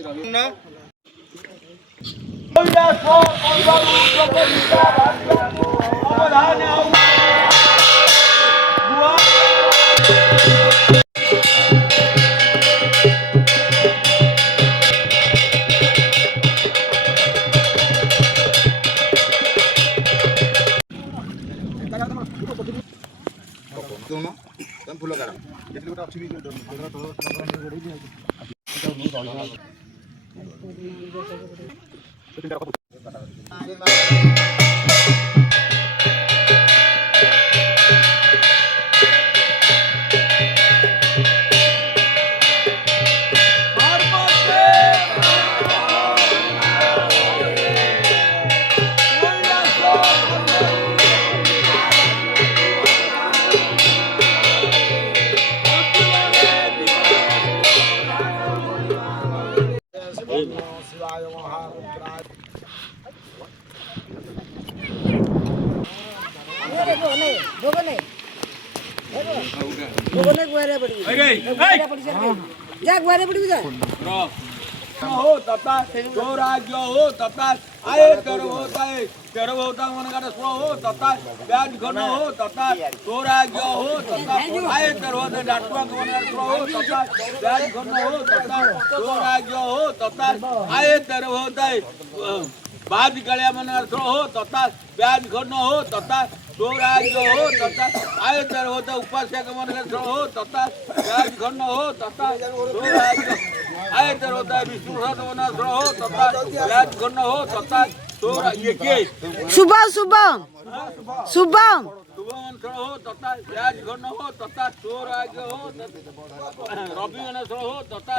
full काढ हो तथा तो राज्य हो तथा आए कर होता है कर होता मन का स्व हो तथा ब्याज घन हो तथा तो राज्य हो तथा आए कर होता डाटवा मन का स्व हो तथा ब्याज घन हो तथा तो राज्य हो तथा आए कर होता है बाज गळ्या मन का स्व हो तथा ब्याज घन हो तथा तो राज्य हो तथा आए तर होता उपास्य मन का स्व हो तथा ब्याज घन हो तथा तो राज्य आए तर होता है विष्णु मन का हो तथा ब्याज घन हो तथा तो ये के शुभम शुभम शुभम शुभम हो तथा ब्याज घन हो तथा तो राज्य हो रवि मन हो तथा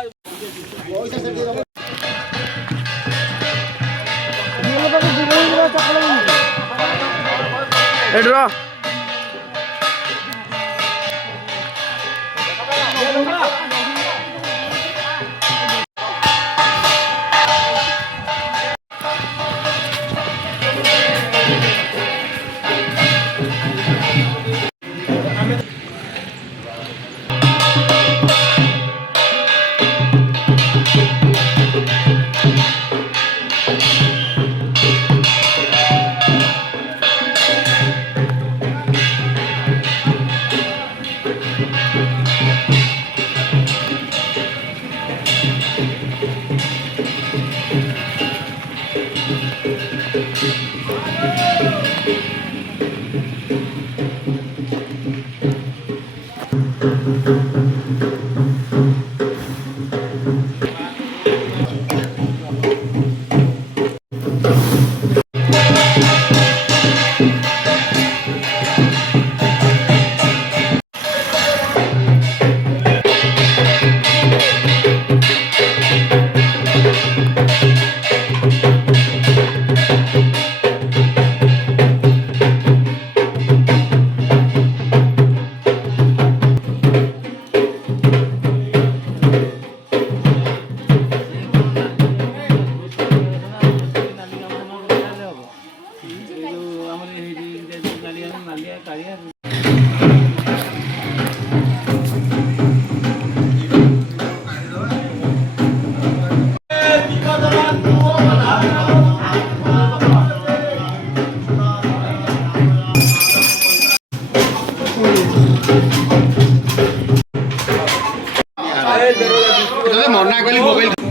एड्रो मरना कली मोबाइल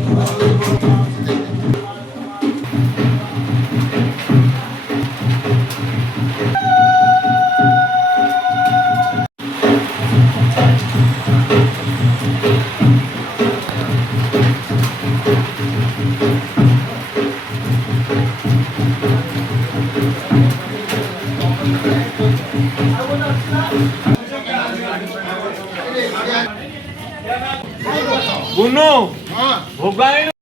गुनो भोगाई